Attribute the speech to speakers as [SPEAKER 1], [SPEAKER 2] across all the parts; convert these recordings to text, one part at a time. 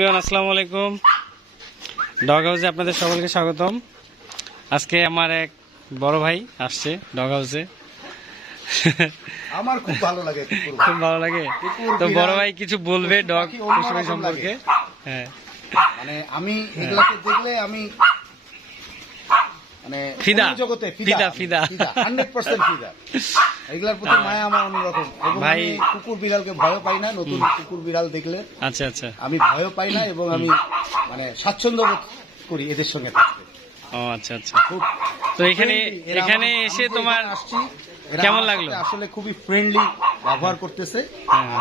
[SPEAKER 1] আসসালামু আলাইকুম। ডগ হাউসে আপনাদের সকলকে স্বাগতম। আজকে আমার এক বড় ভাই আসছে ডগ হাউসে
[SPEAKER 2] আমার খুব ভালো লাগে
[SPEAKER 1] খুব ভালো লাগে? তো বড় ভাই কিছু বলবে ডগ সম্পর্কে? হ্যাঁ।
[SPEAKER 2] মানে আমি এগুলাকে দেখলে আমি মানে
[SPEAKER 1] ফিদা।
[SPEAKER 2] জগতে
[SPEAKER 1] ফিদা, ফিদা।
[SPEAKER 2] হান্ড্রেড পার্সেন্ট ফিদা। এগুলার প্রতি মায়া আমার অন্যরকম।
[SPEAKER 1] ভাই-
[SPEAKER 2] আমি কুকুর বিড়ালকে ভয় পাই না নতুন কুকুর বিড়াল দেখলে
[SPEAKER 1] আচ্ছা আচ্ছা।
[SPEAKER 2] আমি ভয় পাই না এবং আমি মানে স্বাচ্ছন্দ্য বোধ করি এদের সঙ্গে থাকতে।
[SPEAKER 1] ও আচ্ছা আচ্ছা।
[SPEAKER 2] খুব
[SPEAKER 1] তো এখানে এখানে এসে তোমার
[SPEAKER 2] আসছি।
[SPEAKER 1] কেমন লাগল?
[SPEAKER 2] আসলে খুবই ফ্রেন্ডলি ব্যবহার করতেছে।
[SPEAKER 1] হ্যাঁ,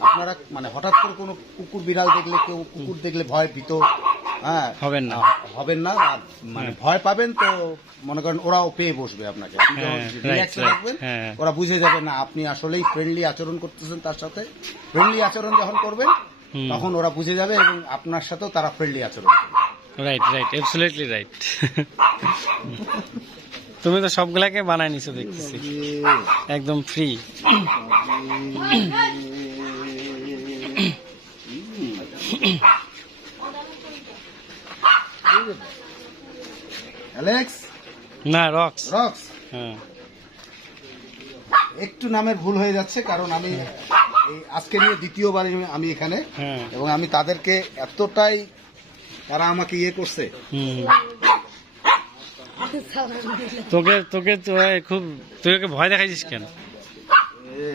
[SPEAKER 2] আপনারা মানে হঠাৎ করে কোনো কুকুর বিড়াল দেখলে কেউ কুকুর দেখলে ভয় ভীত হ্যাঁ।
[SPEAKER 1] হবেন না।
[SPEAKER 2] হবেন না মানে ভয় পাবেন তো মনে করেন ওরাও পেয়ে বসবে আপনাকে।
[SPEAKER 1] হ্যাঁ,
[SPEAKER 2] রাখবেন,
[SPEAKER 1] হ্যাঁ।
[SPEAKER 2] ওরা বুঝে যাবে না আপনি আসলেই ফ্রেন্ডলি আচরণ করতেছেন তার সাথে। ফ্রেন্ডলি আচরণ যখন করবেন তখন ওরা বুঝে যাবে এবং আপনার সাথেও তারা ফ্রেন্ডলি আচরণ করবে।
[SPEAKER 1] রাইট রাইট অ্যাবসলিউটলি রাইট তুমি তো সবগুলাকে বানায় নিছো দেখতেছি। একদম ফ্রি
[SPEAKER 2] অ্যালেক্স
[SPEAKER 1] না রক্স
[SPEAKER 2] রক্স
[SPEAKER 1] হ্যাঁ।
[SPEAKER 2] একটু নামের ভুল হয়ে যাচ্ছে কারণ আমি এই আজকে নিয়ে দ্বিতীয়বার আমি এখানে
[SPEAKER 1] হ্যাঁ।
[SPEAKER 2] এবং আমি তাদেরকে এতটাই তারা আমাকে ইয়ে করছে।
[SPEAKER 1] তোকে তোকে খুব তুই ওকে ভয় দেখাইছিস কেন?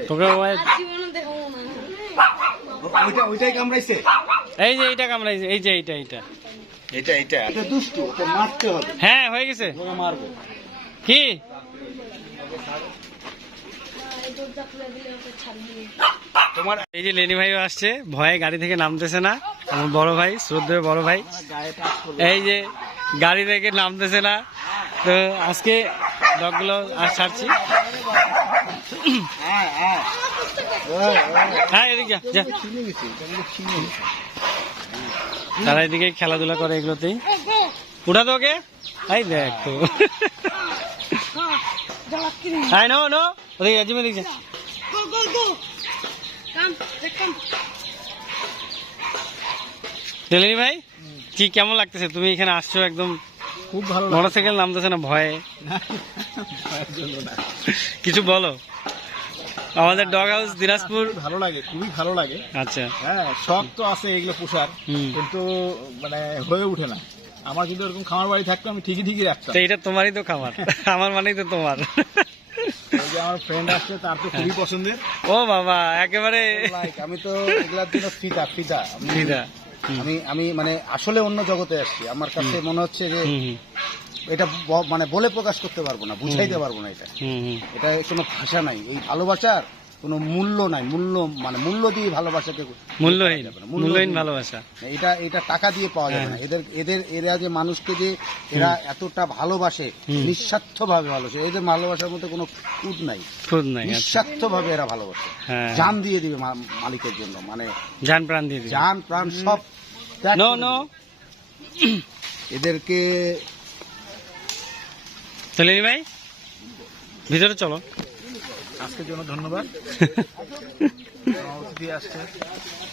[SPEAKER 1] তোকে ভয়
[SPEAKER 2] ওইটা ওইটাই কামড়াইছে?
[SPEAKER 1] এই যে এইটা কামড়াইছে এই যে এইটা এইটা।
[SPEAKER 2] এটা এটা। এটা দুষ্টু ওকে মারতে হবে।
[SPEAKER 1] হ্যাঁ হয়ে গেছে।
[SPEAKER 2] ওকে মারবো।
[SPEAKER 1] কি?
[SPEAKER 2] তোমার
[SPEAKER 1] এই যে লেনি ভাইও আসছে ভয়ে গাড়ি থেকে নামতেছে না। আমার বড় ভাই শ্রদ্ধেয় বড় ভাই। এই যে গাড়ি থেকে নামতেছে না। তো আজকে ডগগুলো আর ছাড়ছি।
[SPEAKER 2] হ্যাঁ হ্যাঁ।
[SPEAKER 1] হ্যাঁ এদিকে যা, যা
[SPEAKER 2] চিনে গেছি এটা কিন্তু চিনে গেছি।
[SPEAKER 1] তারা এদিকে খেলাধুলা করে এগুলোতেই। উঠা তো ওকে। এই দেখ। নো নো ওদিকে ভাই কি কেমন লাগতেছে? তুমি এখানে আসছো একদম।
[SPEAKER 2] খুব ভালো
[SPEAKER 1] মোটরসাইকেল নামতেছে না ভয়ে। কিছু বলো। আমাদের ডগ হাউস দিনাজপুর।
[SPEAKER 3] ভালো লাগে খুবই ভালো লাগে।
[SPEAKER 1] আচ্ছা।
[SPEAKER 3] হ্যাঁ শখ তো আছে এগুলো পোষার কিন্তু মানে হয়ে ওঠে না। আমার কিন্তু এরকম খামার বাড়ি থাকতো আমি ঠিকই ঠিকই রাখতাম।
[SPEAKER 1] এটা তোমারই তো খামার। আমার মানেই তো তোমার।
[SPEAKER 3] যে আমার ফ্রেন্ড আসছে তার তো খুবই পছন্দের।
[SPEAKER 1] ও বাবা একেবারে।
[SPEAKER 2] আমি তো এগুলার জন্য ফিদা ফিদা। আমি- আমি আমি মানে আসলে অন্য জগতে আসছি। আমার কাছে মনে হচ্ছে যে এটা মানে বলে প্রকাশ করতে পারব না বুঝাইতে পারব না এটা। এটা কোনো ভাষা নাই। এই ভালোবাসার কোনো মূল্য নাই। মূল্য মানে মূল্য দিয়ে ভালোবাসাকে
[SPEAKER 1] মূল্যহীন মূল্যহীন ভালোবাসা।
[SPEAKER 2] এটা এটা টাকা দিয়ে পাওয়া যাবে না। এদের এদের এরা যে মানুষকে যে এরা এতটা ভালোবাসে। নিঃস্বার্থ ভাবে ভালোবাসে এদের ভালোবাসার মধ্যে কোনো কুট নাই।
[SPEAKER 1] নাই আচ্ছা।
[SPEAKER 2] নিঃস্বার্থ ভাবে এরা ভালোবাসে।
[SPEAKER 1] হ্যাঁ।
[SPEAKER 2] জান দিয়ে দিবে মালিকের জন্য মানে
[SPEAKER 1] জান প্রাণ দিয়ে
[SPEAKER 2] জান প্রাণ সব
[SPEAKER 1] নো নো
[SPEAKER 2] এদেরকে
[SPEAKER 1] চলিনি ভাই ভিতরে চলো।
[SPEAKER 3] আজকের জন্য ধন্যবাদ।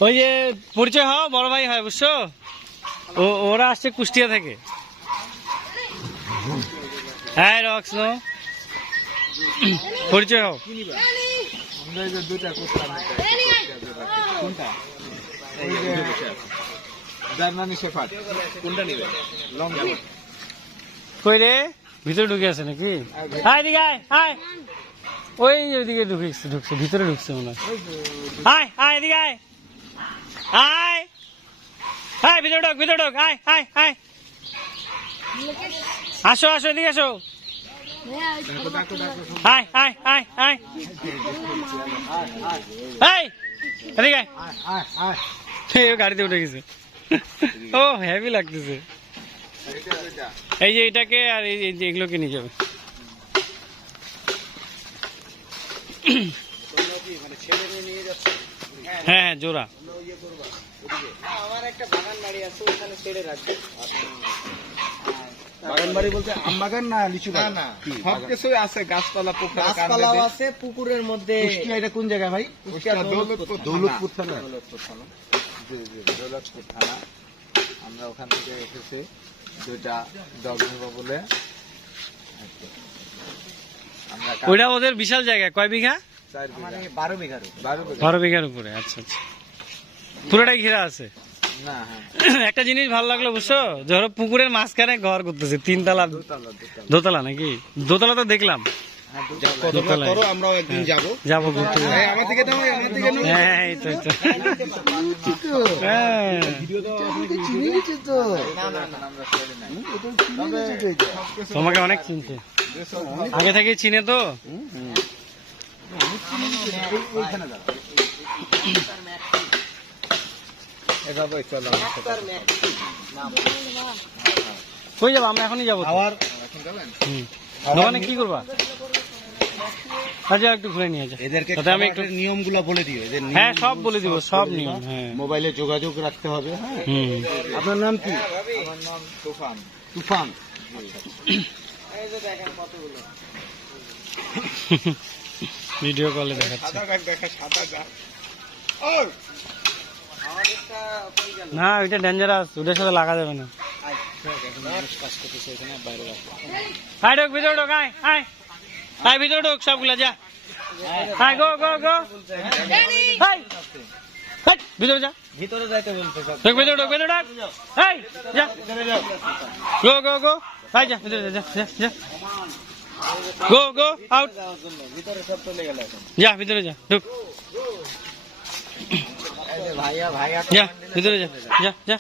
[SPEAKER 1] ওই যে পরিচয় হও বড় ভাই হয় বুঝছ? ও ওরা আসছে কুষ্টিয়া থেকে। হ্যাঁ রক্স পরিচয় হও।
[SPEAKER 3] কোনটা? জার্মানি নেবেন লং
[SPEAKER 1] কই রে? ভিতরে ঢুকে আছে নাকি? আয় দিকে আয় ওই ওইদিকে ঢুকছে ঢুকছে, ভিতরে ঢুকছে মনে হয়। আয় আয় এদিকে আয়। আয় আয় ভিতরে ঢোক ভিতরে ঢোক আয় হাই আয় আসো আসো, এদিকে আসো। গাড়িতে উঠে গেছে। ও হেভি লাগতেছে। এই যে এটাকে আর এই যে এগুলোকে নিয়ে যাবে। হ্যাঁ হ্যাঁ জোড়া।
[SPEAKER 2] বাগান বাড়ি বলতে আম বাগান না লিচু বাগান?
[SPEAKER 3] না সব কিছুই আছে গাছপালা
[SPEAKER 4] গাছপালাও আছে পুকুরের মধ্যে
[SPEAKER 2] কুষ্টিয়া এটা কোন জায়গা ভাই?
[SPEAKER 3] কুষ্টিয়া দৌলতপুর
[SPEAKER 2] দৌলতপুর থানা।
[SPEAKER 3] জি জি দৌলতপুর থানা। আমরা ওখান থেকে এসেছি। ডগ নেব বলে।
[SPEAKER 1] ওইটা ওদের বিশাল জায়গা কয় বিঘা?
[SPEAKER 2] মানে বারো বিঘার
[SPEAKER 1] উপরে আচ্ছা আচ্ছা। পুরোটাই ঘেরা আছে?
[SPEAKER 3] হ্যাঁ।
[SPEAKER 1] একটা জিনিস ভালো লাগল বুঝছ? ধরো পুকুরের মাঝখানে ঘর করতেছে তিনতলা
[SPEAKER 3] দোতলা দোতলা।
[SPEAKER 1] দোতলা নাকি? দোতলা তো দেখলাম।
[SPEAKER 3] দোতলা
[SPEAKER 2] করো আমরাও একদিন যাব।
[SPEAKER 1] যাব ঘুরতে
[SPEAKER 2] আমার দিকে দাও আমার দিকে নাও।
[SPEAKER 1] হ্যাঁ এই তো এই তো।
[SPEAKER 2] চিনিয়েছে তো
[SPEAKER 3] আমরা সরি নাই
[SPEAKER 2] এটা চিনিয়েছে তো
[SPEAKER 1] তোমাকে অনেক চিনছে আগে থেকে চিনে তো। কই যাব? আমরা এখনই যাব
[SPEAKER 3] এখন
[SPEAKER 1] দোকানে কি করবা? আচ্ছা একটু ঘুরে নিয়ে যা
[SPEAKER 2] এদেরকে
[SPEAKER 1] আমি একটু
[SPEAKER 2] নিয়মগুলো বলে দিও এদের
[SPEAKER 1] হ্যাঁ সব বলে দিব সব নিয়ম হ্যাঁ।
[SPEAKER 2] মোবাইলে যোগাযোগ রাখতে হবে হ্যাঁ। আপনার নাম কি?
[SPEAKER 3] আমার নাম তুফান।
[SPEAKER 2] তুফান।
[SPEAKER 1] ভিডিও কলে দেখাচ্ছে।
[SPEAKER 3] সাদা ব্যাগ দেখা সাদা ব্যাগ
[SPEAKER 1] না ওইটা ডেঞ্জারাস ওটার সাথে লাগা যাবে না। আয় ঢোক ভিতরে ঢোক আয় আয়। আয় ভিতরে ঢোক সবগুলা যা। আয় গো গো গো। হাট, ভিতরে যা।
[SPEAKER 3] ভিতরে যাইতে বলছে
[SPEAKER 1] ঢোক ভিতরে ঢোক ভিতরে ঢোক। আয় যা। গো গো গো। আয় যা ভিতরে যা যা যা গো গো আউট
[SPEAKER 3] ভিতরে সব চলে গেল
[SPEAKER 1] যা ভিতরে যা ঢুক।
[SPEAKER 3] ভাইয়া ভাইয়া
[SPEAKER 1] যা ভিতরে যা যা যা।